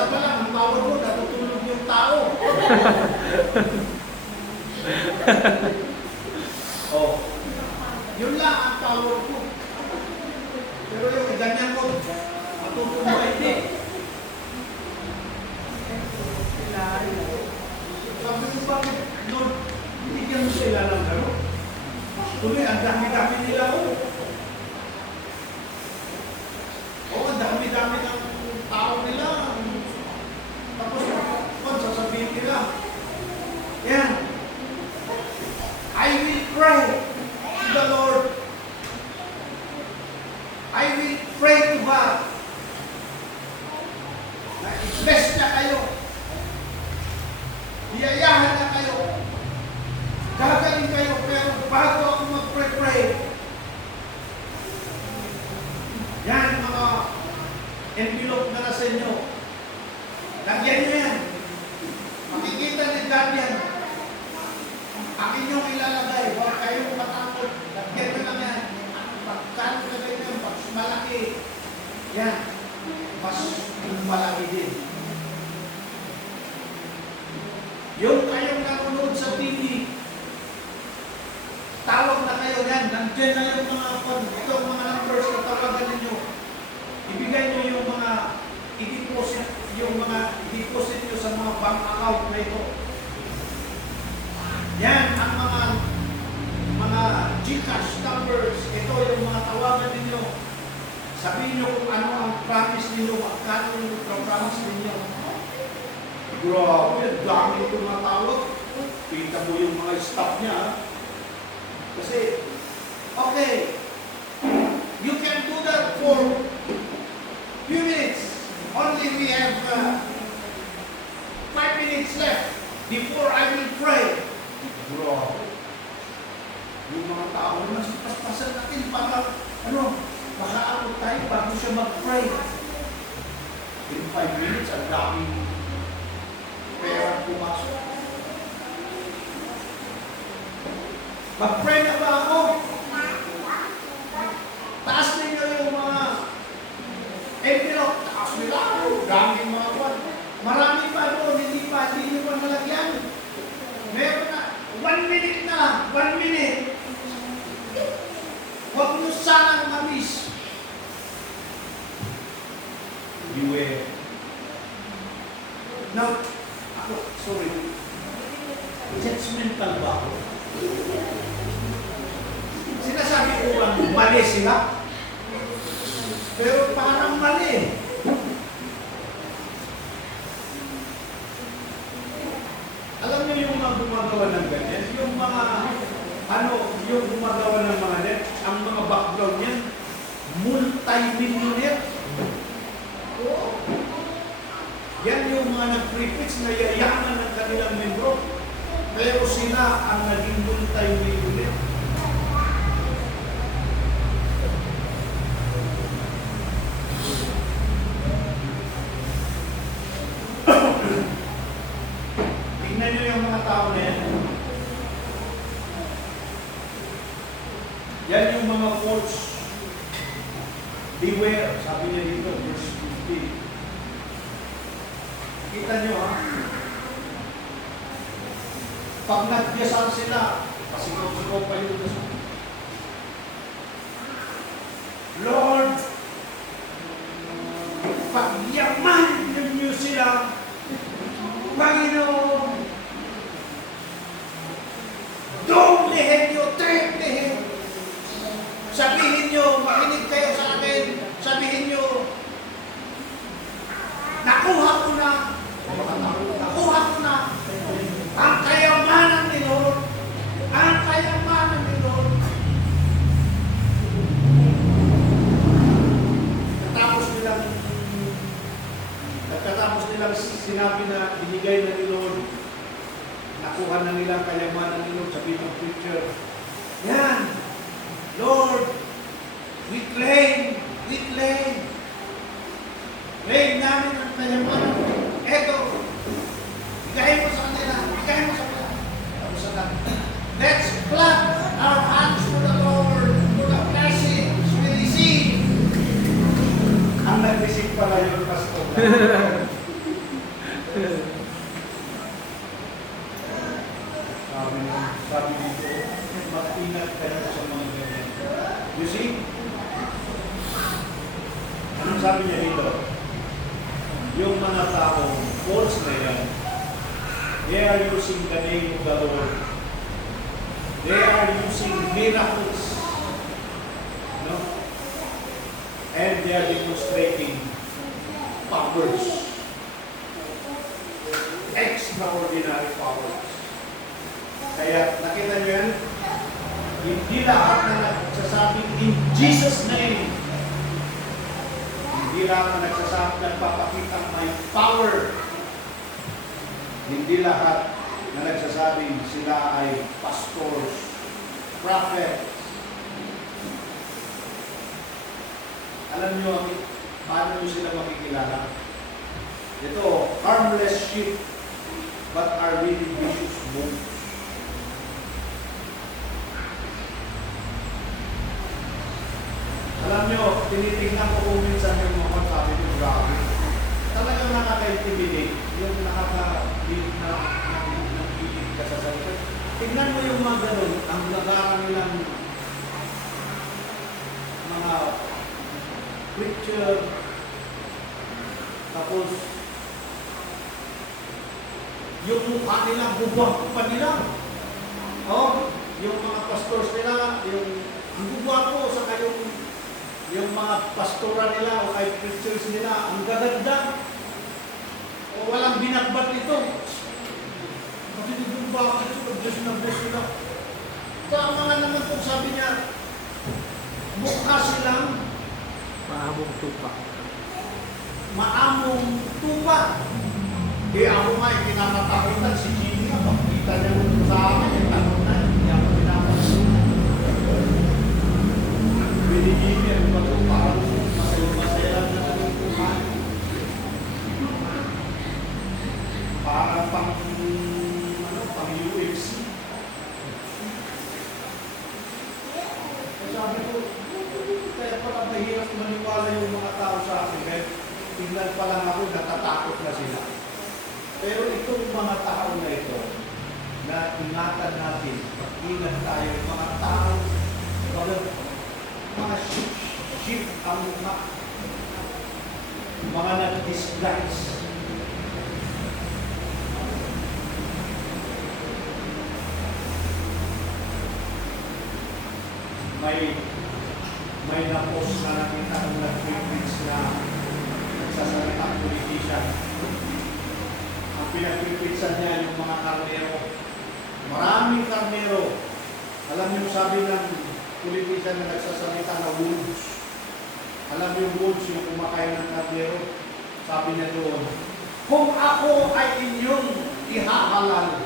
Kaya pala, ang tawag mo, natutulog yung tao. Oh, yun lang ang tawag ko. Pero yung ganyan ko, matutulog ka hindi. Sabi ko ba, Lord, bigyan mo sila ng gano'n. Tuloy, ang dami-dami nila ko. Oo, ang dami-dami ng tao nila. Tapos, kung sasabihin nila, yan, I will pray to the Lord. I will pray to God. Na-bless na kayo. Iyayahan na kayo. Gagaling kayo, pero bago ako mag-pray, yan mga envelope na nasa inyo. Lagyan nyo yan. Makikita ni God yan. Akin yung ilalagay. Huwag kayong matakot. Lagyan nyo lang yan. Pagkano na ganyan, pag malaki. Yan. Mas malaki din. Yung kayong nanonood sa TV, tawag na kayo yan. Nandiyan na yung mga itong mga numbers na tawagan ninyo. Ibigay nyo yung mga i-deposit, nyo sa mga bank account na ito. Yan ang mga GCash numbers. Ito yung mga tawagan ninyo. Sabihin nyo kung ano ang promise ninyo, magkano yung promise ninyo. Grabe, dami itong mga tawag. Kita mo yung mga staff niya. Kasi, okay, you can do that for few minutes. Only we have 5 minutes left before I will pray. Bro, yung mga tao na paspasan natin para, makaabot tayo bago siya mag-pray. In 5 minutes, ang daming pera pumasok. Mag-pray na ba ako? Taas ninyo yung mga envelope. Taas nila ako. Daming mga kwan. Marami pa doon. Hindi nyo pa nalagyan. Meron na. 1 minute na. 1 minute. Huwag nyo sanang mamis. Beware. Now, sorry. Judgmental ba ako? Sinasabi ko lang, mali sila. Pero parang mali. Alam niyo yung mga gumagawa ng ganyan? Yung mga, yung gumagawa ng mga net, ang mga background niyan, multi-millionaire. Yan yung mga nag-prefix na yayaman ng kanilang membro. Pero sila ang naging multi-millionaire. Tingnan nyo yung mga tao na yan. Yan yung mga false. Beware, sabi niya dito, verse 15. Kita nyo ha? Pag nagdasal sila, pasigaw-sigaw pa yung dasal. Lord, pagyamanin ninyo sila, Panginoon, doblehin nyo, triplehin. Sabihin nyo, makinig kayo sa akin, sabihin nyo, nakuha ko na ang kayamanan ni Lord. Ang kayamanan ni Lord. Nagkatapos nilang sinabi na binigay na ni Lord, nakuha na nilang kayamanan ni Lord, sabi ng preacher, yan, Lord, we claim namin ang kayamanan. Eto, bigay mo sa kanila. Let's clap our hands to the Lord for the blessings we receive. Ang nag-receive pala yung pastor. Sabi dito, mag-ingat kayo sa mga ganyan. You see? Anong sabi niya dito? Yung mga taong false na yan, they are using the name of the Lord. They are using miracles. No? And they are demonstrating powers. Extraordinary powers. Kaya nakita niyo yan? Hindi lahat na nagsasabing in Jesus' name. Hindi lahat na nagsasabing nagpapakitang may power. Hindi lahat na nagsasabing sila ay pastors, prophets. Alam niyo paano niyo sila makikilala? Ito, harmless sheep but are really vicious wolves. Alam nyo, tinitingnan ko kung minsan yung mga sabi nyo, grabe. Talagang nakaka-intimidate. Yung nakaka-bilip na nag-bilip ka sa salita. Tingnan mo yung mga ganun, ang nagara nilang mga preacher, tapos yung mukha nila, bubang pa nila. Oh, yung mga pastors nila, yung bubang ko, saka yung mga pastora nila o kay preachers nila, ang gaganda. O walang binatbat nito. Kasi dito bakit ito, Diyos na bless nila. Tama nga naman kung sabi niya, mukha silang maamong tupa. Maamong tupa. Di ako nga, kinakatakutan si Jimmy, pagkita niya sa akin, yung tanong na, hindi ako pinapasunan. Pwede Jimmy, ang bago parang masaya lang na tanong kumain. Parang pang UFC. Sabi ko, kaya pala mahirap maniwala yung mga tao sa akin. Kaya tingnan pa lang ako, natatakot na sila. Pero itong mga tao na ito, na ingatan natin, ingat tayo, mga tao, mga sheep ang mga nag-disguise. May na-post na nakita ng nag-preach na nagsasalitang politician. Ang pinag-preachan niya yung mga karnero. Maraming karnero. Alam niyo sabi ng politician na nagsasalita na wolves. Alam niyo wolves yung kumakain ng karnero. Sabi niya doon, kung ako ay inyong ihahalal.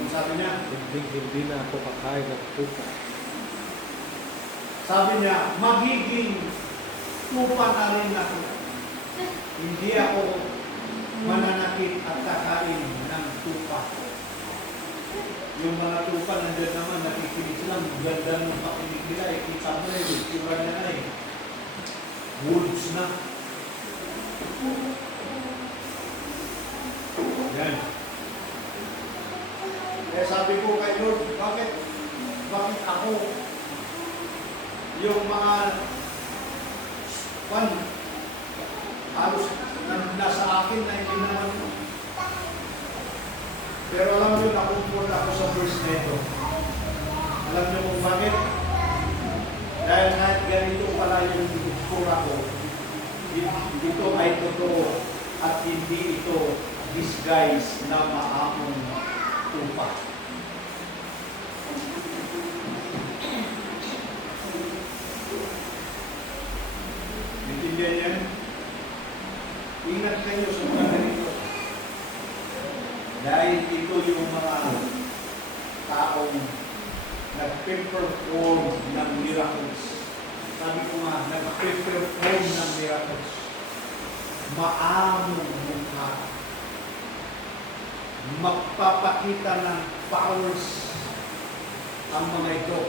Yung sabi niya, Hindi na ako kakain ng tupa. sabi niya, magiging tupa na rin ako. Hindi ako mananakit at kakain ng tupa. Yung mga tupa nandiyan naman, nakikinig sila, ganda ng pakinig nila, kita mo na yung tura niya na eh. Wolves na. Yan. Kaya sabi ko kay Lord, bakit ako yung mga halos nasa akin na hindi naman. Pero alam nyo, nakumport ako sa verse na ito. Alam nyo kung bakit? Dahil kahit ganito pala yung itsura ko, ito ay totoo at hindi ito disguise na maamong tupa. Intindihan yan? Ingat kayo sa mga ganito. Dahil ito yung mga taong nag-perform ng miracles. Sabi ko nga, nag-perform ng miracles. Maamong mukha. Magpapakita ng powers ang mga ito.